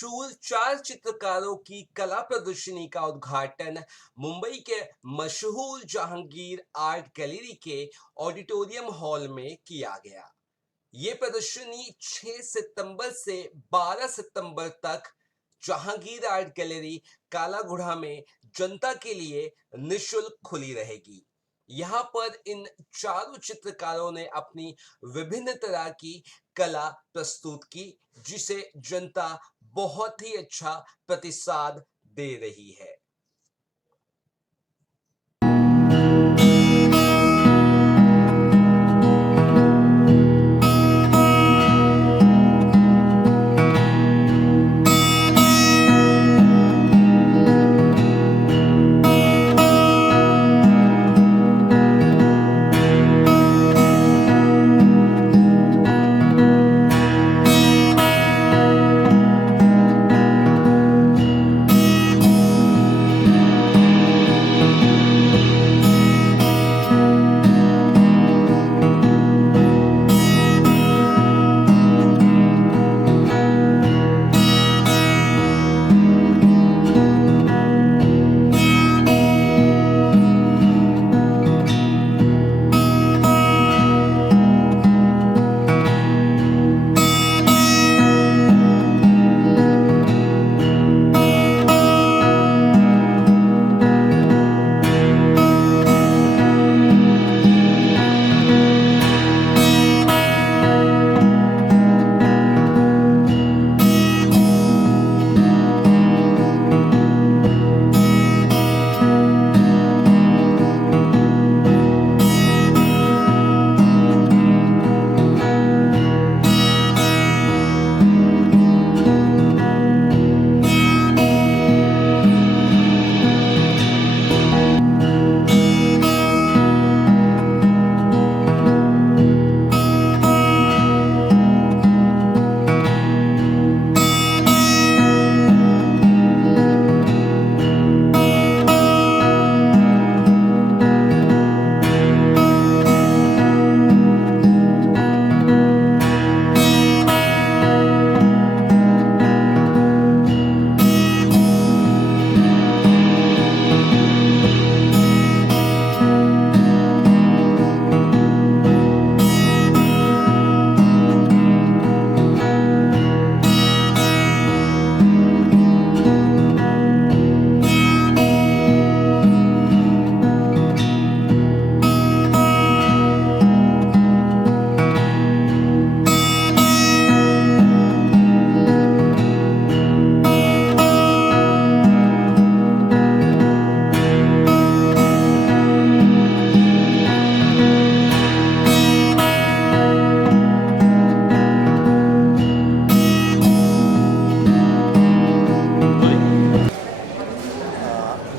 मशहूर चार चित्रकारों की कला प्रदर्शनी का उद्घाटन मुंबई के मशहूर जहांगीर आर्ट गैलरी के ऑडिटोरियम हॉल में किया गया। ये प्रदर्शनी 6 सितंबर से 12 सितंबर तक जहांगीर आर्ट गैलरी कालाघोड़ा में जनता के लिए निशुल्क खुली रहेगी। यहाँ पर इन चारों चित्रकारों ने अपनी विभिन्न तरह की कला प्रस्तुत की, जिसे जनता बहुत ही अच्छा प्रतिसाद दे रही है।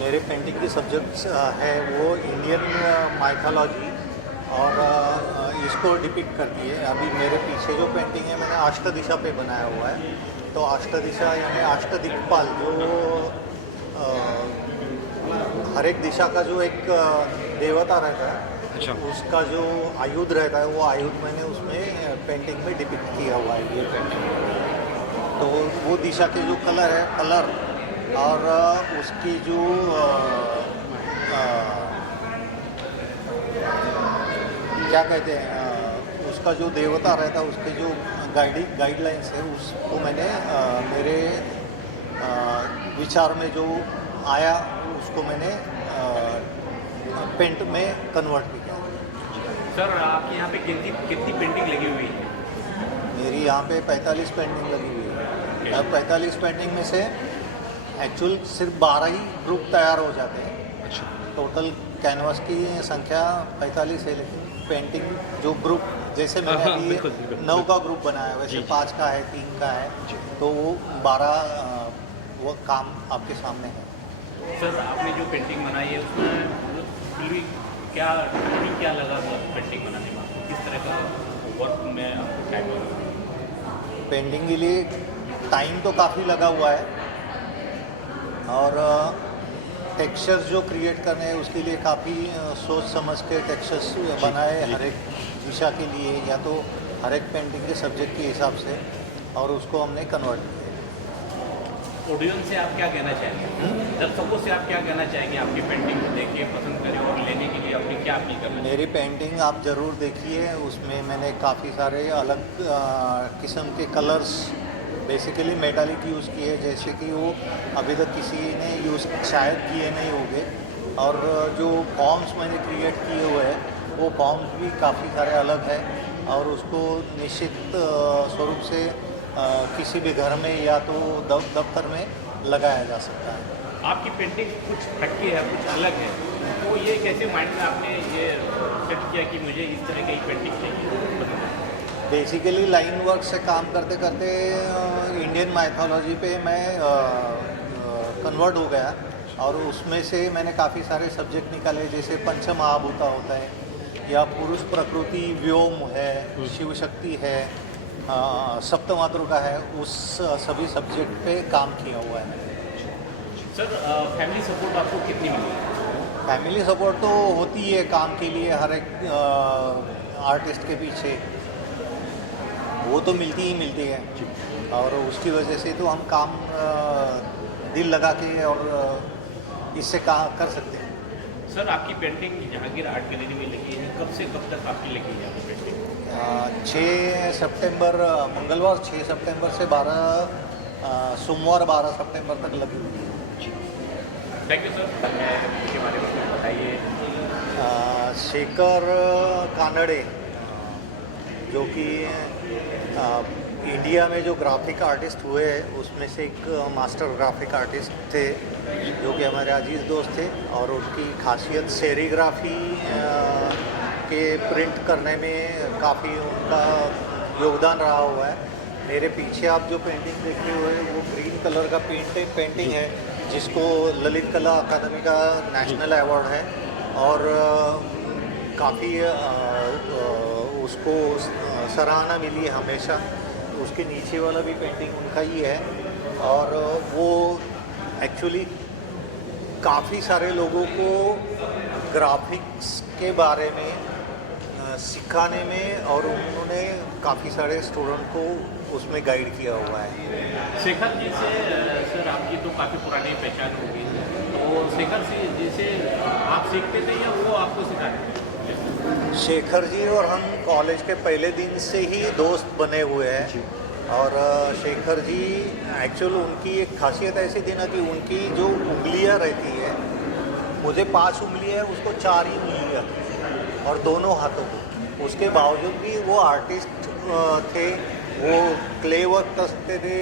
मेरे पेंटिंग की सब्जेक्ट्स है वो इंडियन माइथोलॉजी और इसको डिपिक्ट करती है। अभी मेरे पीछे जो पेंटिंग है मैंने अष्टदिशा पे बनाया हुआ है। तो अष्टदिशा यानी अष्टदिक्पाल, जो हर एक दिशा का जो एक देवता रहता है, अच्छा। उसका जो आयुध रहता है वो आयुध मैंने उसमें पेंटिंग में डिपिक्ट किया हुआ है। ये पेंटिंग तो वो दिशा के जो कलर और उसकी जो क्या कहते हैं, उसका जो देवता रहता है उसके जो गाइडलाइंस है उसको मैंने मेरे विचार में जो आया उसको मैंने पेंट में कन्वर्ट किया। सर, आपके यहाँ पे कितनी पेंटिंग लगी हुई है? मेरी यहाँ पे 45 पेंटिंग लगी हुई है। अब 45 पेंटिंग में से एक्चुअल सिर्फ 12 ही ग्रुप तैयार हो जाते हैं। अच्छा। टोटल कैनवास की संख्या 45 है, लेकिन पेंटिंग जो ग्रुप जैसे मैंने अभी बिल्कुल, बिल्कुल। 9 का ग्रुप बनाया, वैसे जी। 5 का है, 3 का है, तो वो 12 वो काम आपके सामने है। सर, आपने जो पेंटिंग बनाई है उसमें पूरी क्या लगा पेंटिंग बनाने में आपको? किस तरह का वर्क में आपको टाइम लगा? पेंटिंग के लिए टाइम तो काफ़ी लगा हुआ है और टेक्सचर्स जो क्रिएट करने हैं उसके लिए काफ़ी सोच समझ के टेक्सचर्स बनाए, हर एक दिशा के लिए या तो हर एक पेंटिंग के सब्जेक्ट के हिसाब से, और उसको हमने कन्वर्ट किया। ऑडियंस से आप क्या कहना चाहेंगे, दर्शकों से आप क्या कहना चाहेंगे आपकी पेंटिंग को देख के पसंद करें और लेने के लिए अपनी क्या अपील करना मेरी पेंटिंग आप ज़रूर देखिए, उसमें मैंने काफ़ी सारे अलग किस्म के कलर्स बेसिकली मेटालिक यूज़ किए, जैसे कि वो अभी तक किसी ने यूज़ शायद किए नहीं होंगे। और जो फॉर्म्स मैंने क्रिएट किए हुए हैं वो फॉर्म्स भी काफ़ी सारे अलग है, और उसको निश्चित स्वरूप से किसी भी घर में या तो दफ्तर में लगाया जा सकता है। आपकी पेंटिंग कुछ हटके है, कुछ अलग है, तो ये कैसे माइंड में आपने ये सेट किया कि मुझे इस तरह की पेंटिंग चाहिए? बेसिकली लाइन वर्क से काम करते करते इंडियन माइथोलॉजी पे मैं कन्वर्ट हो गया, और उसमें से मैंने काफ़ी सारे सब्जेक्ट निकाले, जैसे पंच महाभूता होता है, या पुरुष प्रकृति व्योम है, शिव शक्ति है, सप्तमातृका है, उस सभी सब्जेक्ट पे काम किया हुआ है मैंने। सर फैमिली सपोर्ट आपको कितनी मिली है? फैमिली सपोर्ट तो होती है काम के लिए, हर एक आर्टिस्ट के पीछे वो तो मिलती ही मिलती है, और उसकी वजह से तो हम काम दिल लगा के और इससे काम कर सकते हैं। सर आपकी पेंटिंग जहांगीर आर्ट गैलरी में लगी है, कब से कब तक आपकी लगी है आपकी पेंटिंग? 6 सितंबर मंगलवार 6 सितंबर से 12 सोमवार 12 सितंबर तक लगी हुई है। थैंक यू सर, इसके बारे में कुछ बताइए। शेखर कानड़े, जो कि इंडिया में जो ग्राफिक आर्टिस्ट हुए उसमें से एक मास्टर ग्राफिक आर्टिस्ट थे, जो कि हमारे अजीज़ दोस्त थे, और उनकी खासियत सेरीग्राफी के प्रिंट करने में काफ़ी उनका योगदान रहा हुआ है। मेरे पीछे आप जो पेंटिंग देख रहे हो वो ग्रीन कलर का पेंटिंग है, जिसको ललित कला अकादमी का नेशनल अवार्ड है, और काफ़ी उसको सराहना मिली है हमेशा। उसके नीचे वाला भी पेंटिंग उनका ही है, और वो एक्चुअली काफ़ी सारे लोगों को ग्राफिक्स के बारे में सिखाने में, और उन्होंने काफ़ी सारे स्टूडेंट को उसमें गाइड किया हुआ है। शेखर जी से सर आपकी तो काफ़ी पुरानी पहचान होगी, तो शेखर जी से आप सीखते थे या वो आपको सिखाते थे? शेखर जी और हम कॉलेज के पहले दिन से ही दोस्त बने हुए हैं, और शेखर जी एक्चुअल उनकी एक खासियत ऐसी थी ना कि उनकी जो उंगलियां रहती है, मुझे 5 उंगलियां है, उसको 4 ही उंगलियां थी, और दोनों हाथों को। उसके बावजूद भी वो आर्टिस्ट थे, वो क्ले वर्क कर सकते थे,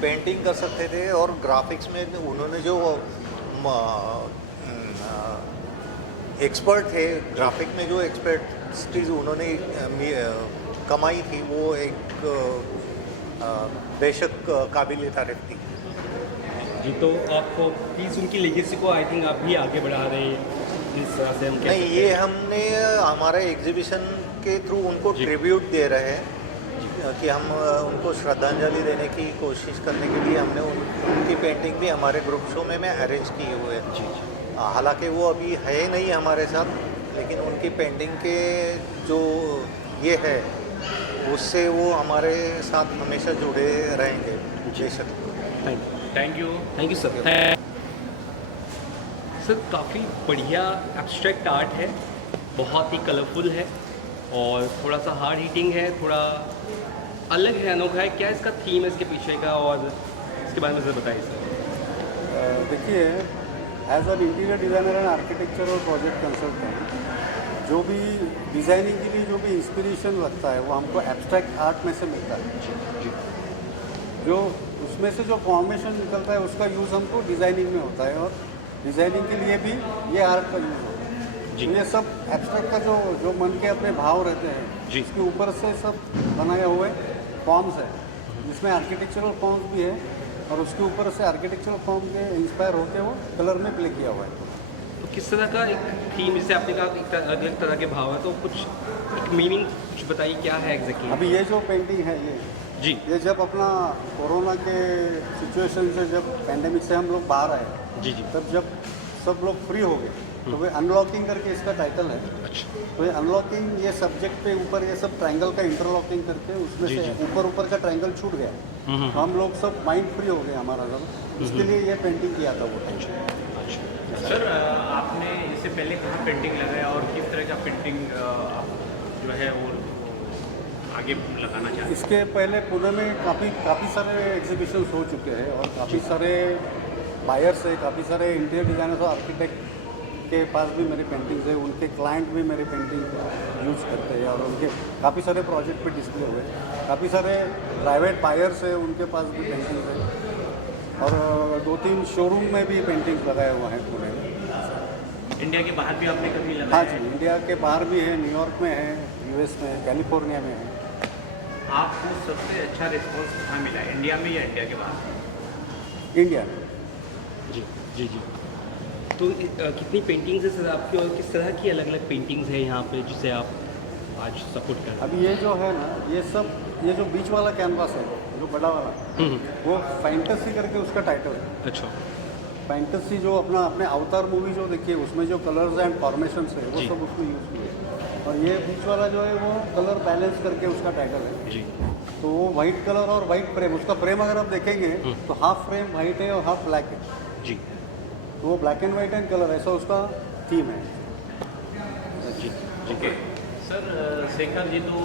पेंटिंग कर सकते थे, और ग्राफिक्स में उन्होंने जो एक्सपर्ट थे, ग्राफिक में जो एक्सपर्टीज उन्होंने कमाई थी, वो एक बेशक काबिल तारीफ थी। जी, तो आपको प्लीज़ उनकी लेगेसी को आई थिंक आप भी आगे बढ़ा रहे हैं, जिस तरह से हम कह नहीं, सकते ये हैं। हमने हमारे एग्जीबिशन के थ्रू उनको ट्रिब्यूट दे रहे हैं, कि हम उनको श्रद्धांजलि देने की कोशिश करने के लिए हमने उनकी पेंटिंग भी हमारे ग्रुप शो में अरेंज किए हुए हैं। जी। हालांकि वो अभी है नहीं हमारे साथ, लेकिन उनकी पेंटिंग के जो ये है उससे वो हमारे साथ हमेशा जुड़े रहेंगे। बेशक। Thank you. Thank you sir. Sir काफ़ी बढ़िया एब्स्ट्रैक्ट आर्ट है, बहुत ही कलरफुल है, और थोड़ा सा हार्ड हिटिंग है, थोड़ा अलग है, अनोखा है। क्या इसका थीम है इसके पीछे का, और इसके बारे में सर बताइए सर। देखिए, as an interior designer and architecture और प्रोजेक्ट कंसल्टेंट, जो भी डिज़ाइनिंग के लिए जो भी इंस्पिरेशन लगता है वो हमको एब्स्ट्रैक्ट आर्ट में से मिलता है। जो उसमें से जो फॉर्मेशन निकलता है उसका यूज़ हमको डिज़ाइनिंग में होता है, और डिज़ाइनिंग के लिए भी ये आर्ट का यूज़ होता है। तो ये सब एब्स्ट्रैक्ट का जो मन के अपने भाव रहते हैं, इसके ऊपर से सब बनाए हुए फॉर्म्स है, जिसमें आर्किटेक्चरल फॉर्म्स भी है, और उसके ऊपर से आर्किटेक्चरल फॉर्म के इंस्पायर होकर वो कलर में प्ले किया हुआ है। तो किस तरह का एक थीम, जिससे आपने कहा एक अलग अलग तरह के भाव है, तो कुछ एक मीनिंग कुछ बताइए क्या है एग्जैक्टली? अभी ये जो पेंटिंग है जी ये जब अपना कोरोना के सिचुएशन से, जब पैंडेमिक से हम लोग बाहर आए, जी। तब जब सब लोग फ्री हो गए, तो वे अनलॉकिंग करके इसका टाइटल है। अच्छा। तो ये अनलॉकिंग, ये सब्जेक्ट पे ऊपर ये सब ट्रायंगल का इंटरलॉकिंग करके उसमें से ऊपर का ट्रायंगल छूट गया, तो हम लोग सब माइंड फ्री हो गए हमारा सब, उसके लिए ये पेंटिंग किया था वो टाइम। सर आपने इससे पहले कहाँ पेंटिंग लगाया और किस तरह का पेंटिंग आप जो है वो आगे लगाना चाहते हैं? इसके पहले पुणे में काफ़ी सारे एग्जीबिशंस हो चुके हैं और काफ़ी सारे बायर्स है, काफ़ी सारे इंटीरियर डिज़ाइनर्स और आर्किटेक्ट के पास भी मेरी पेंटिंग्स है, उनके क्लाइंट भी मेरी पेंटिंग यूज करते हैं और उनके काफ़ी सारे प्रोजेक्ट पे डिस्प्ले हुए। काफ़ी सारे प्राइवेट बायर्स है, उनके पास भी पेंटिंग्स है और 2-3 शोरूम में भी पेंटिंग्स लगाए हुए हैं पुणे में। इंडिया के बाहर भी आपने कभी हाँ लगाया जी, है? इंडिया के बाहर भी है, न्यूयॉर्क में है, यूएस में है, कैलिफोर्निया में है। आपको सबसे अच्छा रिस्पॉन्स कहाँ मिला है, इंडिया में या इंडिया के बाहर? इंडिया में। जी जी जी। तो कितनी पेंटिंग्स है सर आपकी और किस तरह की अलग अलग पेंटिंग्स है यहाँ पे जिसे आप आज सपोर्ट कर रहे अब ये जो है ना, ये जो बीच वाला कैनवास है, जो बड़ा वाला, हैं? वो फैंटेसी करके उसका टाइटल है। अच्छा। फैंटेसी जो अपने अवतार मूवी जो देखिए, उसमें जो कलर्स एंड फॉर्मेशंस है वो जी। सब उसमें यूज़ हुए। और ये बीच वाला जो है वो कलर बैलेंस करके उसका टाइटल है। जी तो वो वाइट कलर और वाइट फ्रेम, उसका फ्रेम अगर आप देखेंगे तो हाफ फ्रेम वाइट है और हाफ ब्लैक है। जी तो वो black and white and colour ऐसा उसका थीम है। जी ओके सर, शेखर जी तो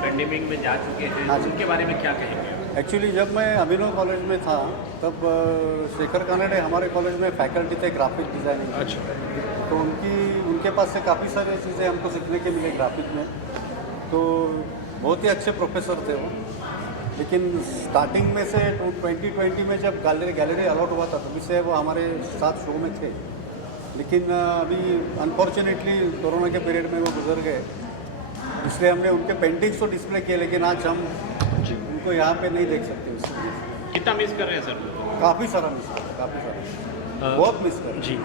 पेंडेमिक में जा चुके हैं, हाँ जी। उनके बारे में क्या कहेंगे? एक्चुअली जब मैं अभिनव कॉलेज में था तब शेखर कानडे हमारे कॉलेज में फैकल्टी थे ग्राफिक डिज़ाइनिंग। अच्छा। तो उनके पास से काफ़ी सारी चीज़ें हमको सीखने के मिले ग्राफिक में। तो बहुत ही अच्छे प्रोफेसर थे वो। लेकिन स्टार्टिंग में से 2020 में जब गैलरी अलॉट हुआ था तभी से वो हमारे साथ शो में थे। लेकिन अभी अनफॉर्चुनेटली कोरोना के पीरियड में वो गुजर गए, इसलिए हमने उनके पेंटिंग्स तो डिस्प्ले किए, लेकिन आज हम उनको यहाँ पे नहीं देख सकते। इसलिए कितना मिस कर रहे हैं सर? काफ़ी सारा मिस कर, काफ़ी सारा, बहुत मिस कर। जी।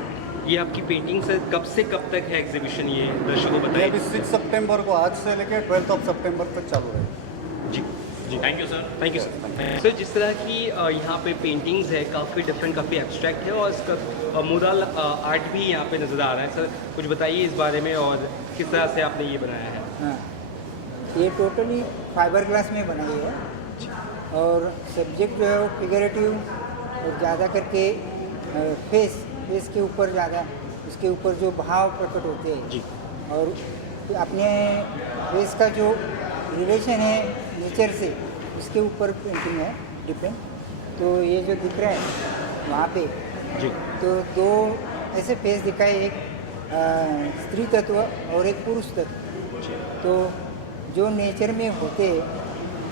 ये आपकी पेंटिंग से कब तक है एग्जीबिशन, ये दर्शकों को ये बताइए। अभी 6 सितंबर को, आज से लेकर 12 सितंबर तक चालू है। जी जी। Thank you sir. Thank you sir. Sir जिस तरह की यहाँ पे पेंटिंग्स है काफ़ी डिफरेंट, काफ़ी एब्स्ट्रैक्ट है और इसका मुराल आर्ट भी यहाँ पे नज़र आ रहा है। सर कुछ बताइए इस बारे में और किस तरह से आपने ये बनाया है? हाँ, ये टोटली फाइबर ग्लास में बनाई है और सब्जेक्ट जो है वो फिगरेटिव और ज़्यादा करके फेस के ऊपर ज़्यादा, उसके ऊपर जो भाव प्रकट होते हैं जी। और अपने फेस का जो रिलेशन है नेचर से, उसके ऊपर पेंटिंग है डिपेंड। तो ये जो दिख रहा है वहाँ पे, जी तो 2 ऐसे फेस दिखाए, एक स्त्री तत्व और एक पुरुष तत्व। तो जो नेचर में होते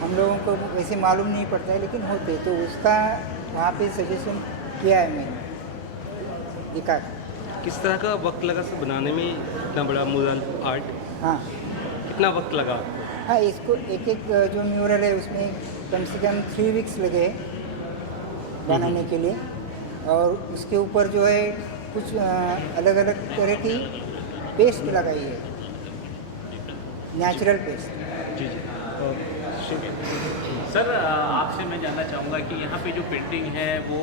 हम लोगों को वैसे मालूम नहीं पड़ता है, लेकिन होते, तो उसका वहाँ पे सजेशन किया है मैंने, दिखा। किस तरह का वक्त लगा सर बनाने में इतना बड़ा मुराल आर्ट? हाँ कितना वक्त लगा? हाँ, इसको एक जो म्यूरल है उसमें कम से कम 3 वीक्स लगे बनाने के लिए। और उसके ऊपर जो है कुछ अलग अलग तरह की पेस्ट लगाई है, नेचुरल पेस्ट। जी जी। सर आपसे मैं जानना चाहूँगा कि यहाँ पे जो पेंटिंग है वो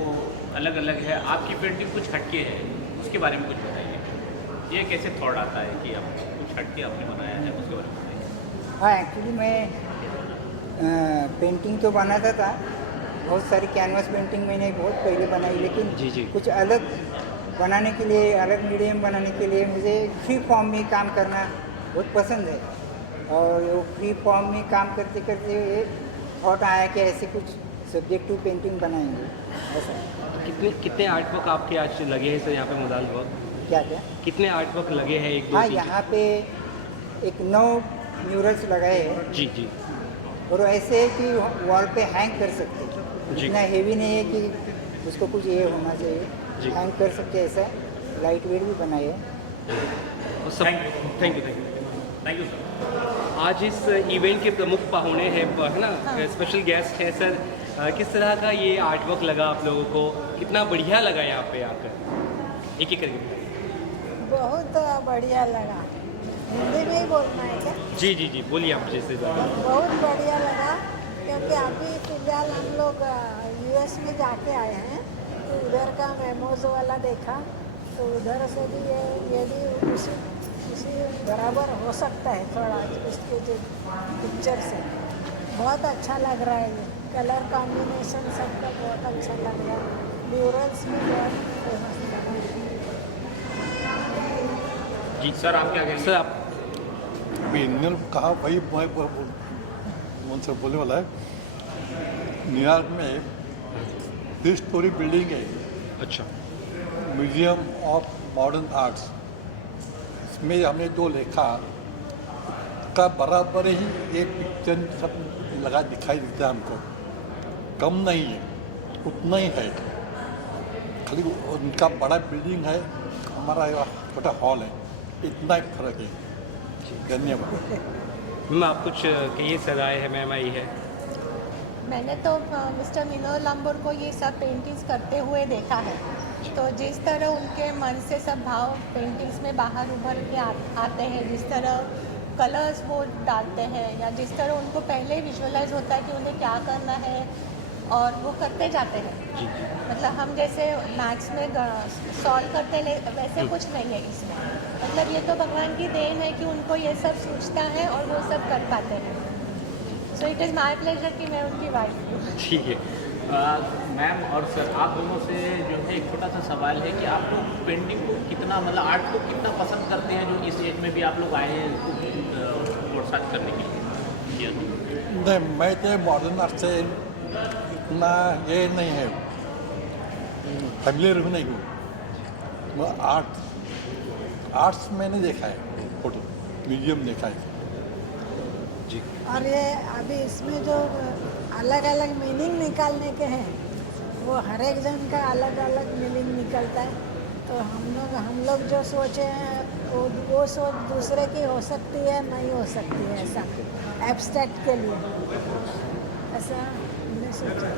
अलग अलग है, आपकी पेंटिंग कुछ हटके है, उसके बारे में कुछ बताइए। ये कैसे थॉट आता है कि आप कुछ हटके आपने बनाया है, उसके बारे में बताइए। हाँ, एक्चुअली मैं पेंटिंग तो बनाता था, बहुत सारी कैनवास पेंटिंग मैंने बहुत पहले बनाई, लेकिन जी, जी। कुछ अलग बनाने के लिए, अलग मीडियम बनाने के लिए मुझे फ्री फॉर्म में काम करना बहुत पसंद है। और वो फ्री फॉर्म में काम करते करते ये थॉट आया कि ऐसे कुछ सब्जेक्टिव पेंटिंग बनाएंगे ऐसा। कितने आर्ट वर्क आपके आज लगे हैं सर यहाँ पे मुराल वर्क? क्या क्या? कितने आर्ट वर्क लगे हैं? 1 2 हाँ, 3? यहाँ पे एक 9 म्यूरल्स लगाए हैं जी जी और ऐसे है कि वॉल पे हैंग कर सकते हैं। जी। इतना हेवी नहीं है कि उसको कुछ ये होना जी। चाहिए, हैंग कर सकते हैं, ऐसा लाइट वेट भी बनाए है। और सब Thank you. Thank you thank you sir. आज इस इवेंट के प्रमुख पाहुणे हैं, है ना, स्पेशल गेस्ट हैं सर। किस तरह का ये आर्ट वर्क लगा आप लोगों को? कितना बढ़िया लगा यहाँ पे आकर? एक एक करके बताइए। बहुत बढ़िया लगा। हिंदी में ही बोलना है क्या? जी जी जी बोलिए आप जैसे ज़्यादा। बहुत बढ़िया लगा, क्योंकि अभी फिलहाल हम लोग यूएस में जाके आए हैं, तो उधर का मेमोज वाला देखा, तो उधर से भी ये भी उसी बराबर हो सकता है थोड़ा, इसके जो पिक्चर से बहुत अच्छा लग रहा है। ये कलर कॉम्बिनेशन सबका बहुत अच्छा लग रहा है। म्यूरल्स में बहुत फेमस था। जी सर, आप क्या कहेंगे? सर आप अभी इंडियन कहा वही उनसे बोलने वाला है। न्यूयॉर्क में 3 स्टोरी बिल्डिंग है, अच्छा म्यूजियम ऑफ मॉडर्न आर्ट्स। इसमें हमने जो देखा का बराबर ही एक पिक्चर सब लगा दिखाई देता है हमको, कम नहीं है, उतना ही है। खाली उनका बड़ा बिल्डिंग है, हमारा छोटा हॉल है, इतना ही फर्क है। धन्यवाद। मैम आप कुछ कहिए, सर राय है मैम आई है। मैंने तो मिस्टर मिनो लंबोर को ये सब पेंटिंग्स करते हुए देखा है, तो जिस तरह उनके मन से सब भाव पेंटिंग्स में बाहर उभर के आते हैं, जिस तरह कलर्स वो डालते हैं, या जिस तरह उनको पहले विजुअलाइज होता है कि उन्हें क्या करना है और वो करते जाते हैं। मतलब हम जैसे मैथ्स में सॉल्व करते हैं वैसे कुछ नहीं है इसमें। मतलब ये तो भगवान की देन है कि उनको ये सब सूझता है और वो सब कर पाते हैं। So it is my pleasure कि मैं उनकी वाइफ हूँ। ठीक है। मैम और सर, आप दोनों से जो है एक छोटा सा सवाल है कि आप लोग पेंटिंग को कितना, मतलब आर्ट को कितना पसंद करते हैं, जो इस एज में भी आप लोग आए हैं प्रोत्साहित करने के लिए? नहीं, मैं तो मॉडर्न आर्ट से इतना ये नहीं है, फैमिलियर भी नहीं हूँ। मैं आर्ट्स मैंने देखा है, फोटो म्यूजियम देखा है। और ये अभी इसमें जो अलग अलग मीनिंग निकालने के हैं, वो हर एक जन का अलग अलग मीनिंग निकलता है। तो हम लोग जो सोचे हैं वो सोच दूसरे की हो सकती है, नहीं हो सकती है, ऐसा एब्स्ट्रैक्ट के लिए ऐसा हमने सोचा।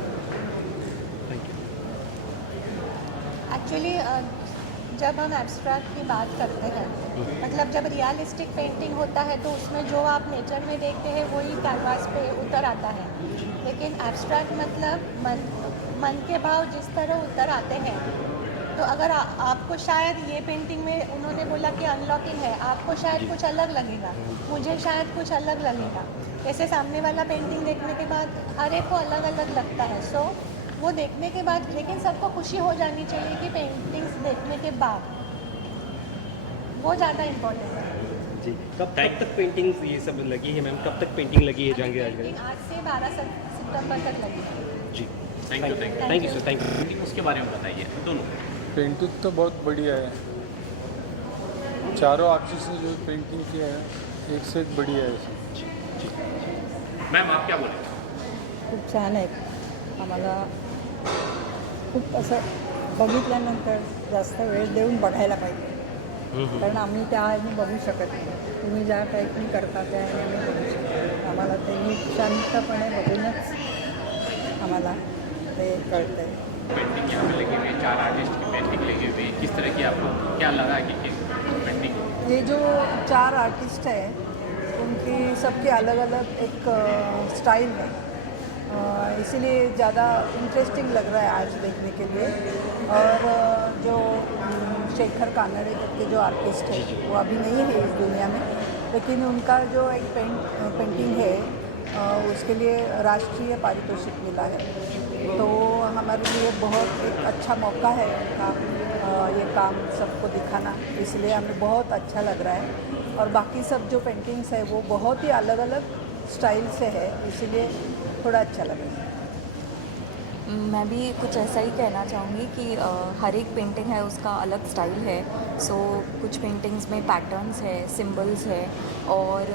एक्चुअली जब हम एब्स्ट्रैक्ट की बात करते हैं, मतलब जब रियलिस्टिक पेंटिंग होता है तो उसमें जो आप नेचर में देखते हैं वही कैनवास पे उतर आता है। लेकिन एब्स्ट्रैक्ट मतलब मन के भाव जिस तरह उतर आते हैं। तो अगर आपको शायद ये पेंटिंग में उन्होंने बोला कि अनलॉकिंग है, आपको शायद कुछ अलग लगेगा, मुझे शायद कुछ अलग लगेगा। जैसे सामने वाला पेंटिंग देखने के बाद हर एक को अलग अलग लगता है। सो वो देखने के बाद, लेकिन सबको खुशी हो जानी चाहिए कि पेंटिंग्स देखने के बाद, वो ज़्यादा इम्पोर्टेंट है। जी, कब तक पेंटिंग्स ये सब लगी है मैम? कब तक पेंटिंग लगी है जहांगीर आर्ट गैलरी? आज से 12 सितंबर तक लगेगी। जी thank you thank you sir, thank you. उसके बारे में बताइए दोनों। पेंटिंग तो बहुत बढ़िया है, चारों आर्टिस्ट ने जो पेंटिंग किया है एक से एक बढ़िया है। मैम आप क्या बोले? खूप छान आहे. आम्हाला खूप असं बघितल्यानंतर जास्त वेळ देऊन बघायला पाहिजे, कारण आम्ही त्या ह्याने बघू शकत नाही. तुम्ही ज्या टाईपने करता त्या ह्याने आम्ही बघू शकतो. आम्हाला ते नीट शांतपणे बघूनच आम्हाला ते कळतं आहे. पेंटिंग यहाँ पे लगी हुई है, 4 आर्टिस्ट की पेंटिंग लगी हुई है, किस तरह की आपको क्या लगा कि पेंटिंग? ये जो 4 आर्टिस्ट हैं उनकी सबकी अलग अलग एक स्टाइल है, इसीलिए ज़्यादा इंटरेस्टिंग लग रहा है आज देखने के लिए। और जो शेखर कानड़े करके जो आर्टिस्ट है वो अभी नहीं है इस दुनिया में, लेकिन उनका जो एक पेंटिंग है उसके लिए राष्ट्रीय पारितोषिक मिला है। तो हमारे लिए बहुत एक अच्छा मौका है उनका ये काम सबको दिखाना, इसलिए हमें बहुत अच्छा लग रहा है। और बाकी सब जो पेंटिंग्स है वो बहुत ही अलग अलग स्टाइल से है, इसीलिए थोड़ा अच्छा लग रहा है। मैं भी कुछ ऐसा ही कहना चाहूँगी कि हर एक पेंटिंग है उसका अलग स्टाइल है। सो कुछ पेंटिंग्स में पैटर्न्स है, सिंबल्स है और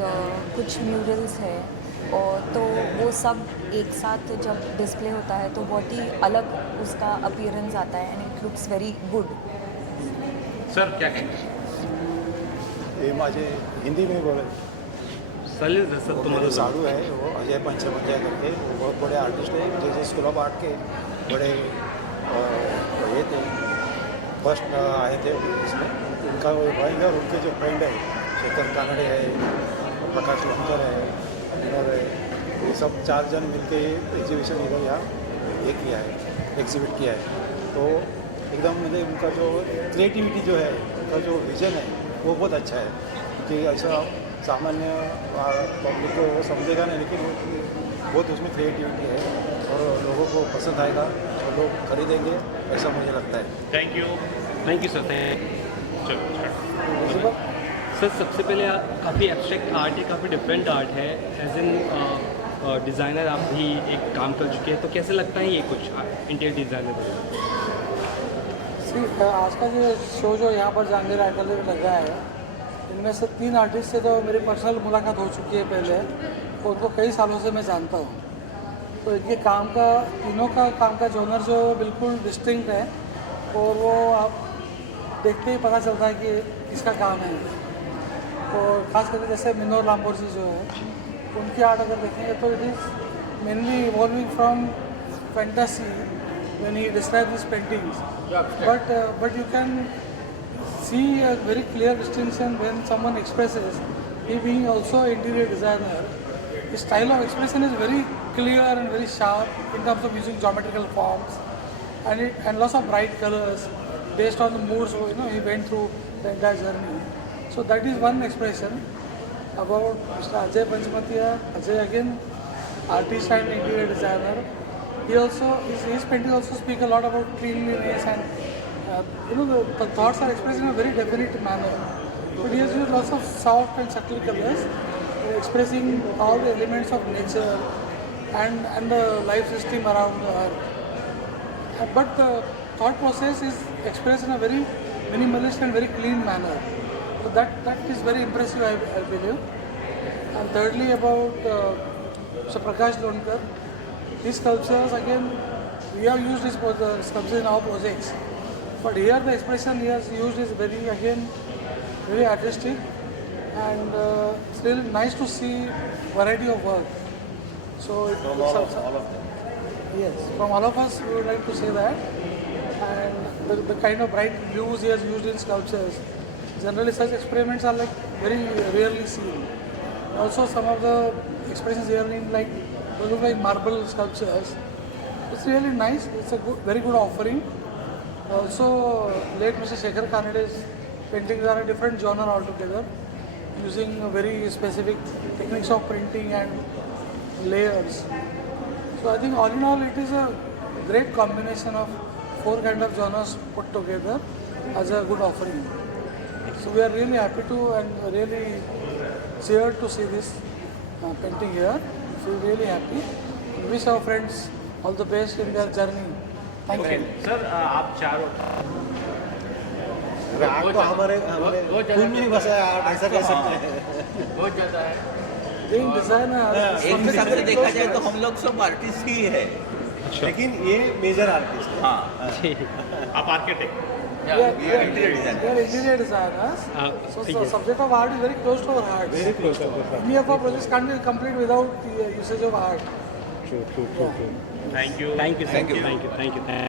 कुछ म्यूरल्स है, और तो वो सब एक साथ जब डिस्प्ले होता है तो बहुत ही अलग उसका अपीयरेंस आता है and it looks very good. Sir क्या कहेंगे? ये मुझे हिंदी में बोले चालेल सर मेरे तुम्हाला साड़ू है, वो अजय पंचमंत्या करके, वो बहुत बड़े आर्टिस्ट हैं, जैसे स्कूल ऑफ आर्ट के बड़े ये थे, फर्स्ट आए थे इसमें। उनका वो ड्राइंग है और उनके जो फ्रेंड है शेखर कानड़े है, प्रकाश लंकर है, और ये सब 4 जन मिलके एग्जीबिशन इधर यहाँ ये किया है, एग्जिबिट किया है। तो एकदम मतलब उनका जो क्रिएटिविटी जो है, उनका जो विजन है वो बहुत अच्छा है, कि ऐसा सामान्य पब्लिक को वो समझेगा नहीं, लेकिन वो बहुत उसमें क्रिएटिविटी है। और लोगों को पसंद आएगा और लोग खरीदेंगे, ऐसा मुझे लगता है। थैंक यू सर, चलो सर सबसे पहले आप काफ़ी एब्स्ट्रैक्ट आर्ट है, काफ़ी डिफरेंट आर्ट है, एज एन डिज़ाइनर आप भी एक काम कर चुके हैं, तो कैसे लगता है ये कुछ इंटीरियर डिज़ाइनर? आज का जो शो जो यहाँ पर जहांगीर आर्ट गैलरी में लगा है, इनमें से 3 आर्टिस्ट से तो मेरी पर्सनल मुलाकात हो चुकी है पहले, तो उनको कई सालों से मैं जानता हूँ। तो इनके काम का, तीनों का काम का जॉनर जो बिल्कुल डिस्टिंक्ट है, और वो आप देखते ही पता चलता है कि किसका काम है। और ख़ास करके जैसे मिनोर लाम्बोर्जी जो है, उनकी आर्ट अगर देखेंगे तो it is mainly evolving from fantasy when he describes his paintings. But you can see a very clear distinction when someone expresses, he being also interior designer, his style of expression is very clear and very sharp in terms of using geometrical forms and lots of bright colors based on the moods he went through the entire journey. So that is one expression about Mr. Ajay Panchmatia. Ajay again, artist and interior designer. He also, his painting also speak a lot about cleanliness and the thoughts are expressed in a very definite manner. But he has used lots of soft and subtle colors, expressing all the elements of nature and the life system around the earth. But the thought process is expressed in a very minimalist and very clean manner. So that is very impressive, I believe. And thirdly, about Mr. Prakash Lonkar. His sculptures, again, we have used his sculptures in our projects. But here the expression he has used is very artistic, and it's really nice to see variety of work. So from all of them. Yes, from all of us we would like to say that. And the kind of bright blues he has used in sculptures, generally such experiments are like very rarely seen. Also some of the expressions here in they look like marble sculptures. It's really nice. It's a very good offering. Also, late Mr. Shekhar Kanede's paintings are a different genre altogether, using very specific techniques of printing and layers. So I think all in all, it is a great combination of 4 kind of genres put together as a good offering. So we are really happy to and really cheered to see this painting here. Feel really happy. We wish our friends all the best in their journey. Thank you. Sir आप चारों art तो हमारे खून में नहीं बसा है, art ऐसा कह सकते हैं। बहुत ज़्यादा है। Being designer, एक हिसाब से देखा जाए तो हम लोग सब आर्टिस्ट ही है, लेकिन ये मेजर आर्टिस्ट है। हाँ, आप architect. we are interior designers. So subject of art is very close to our hearts. Very close to our heart. Any of our projects can't be complete without the usage of art. True. Thank you. Thank you.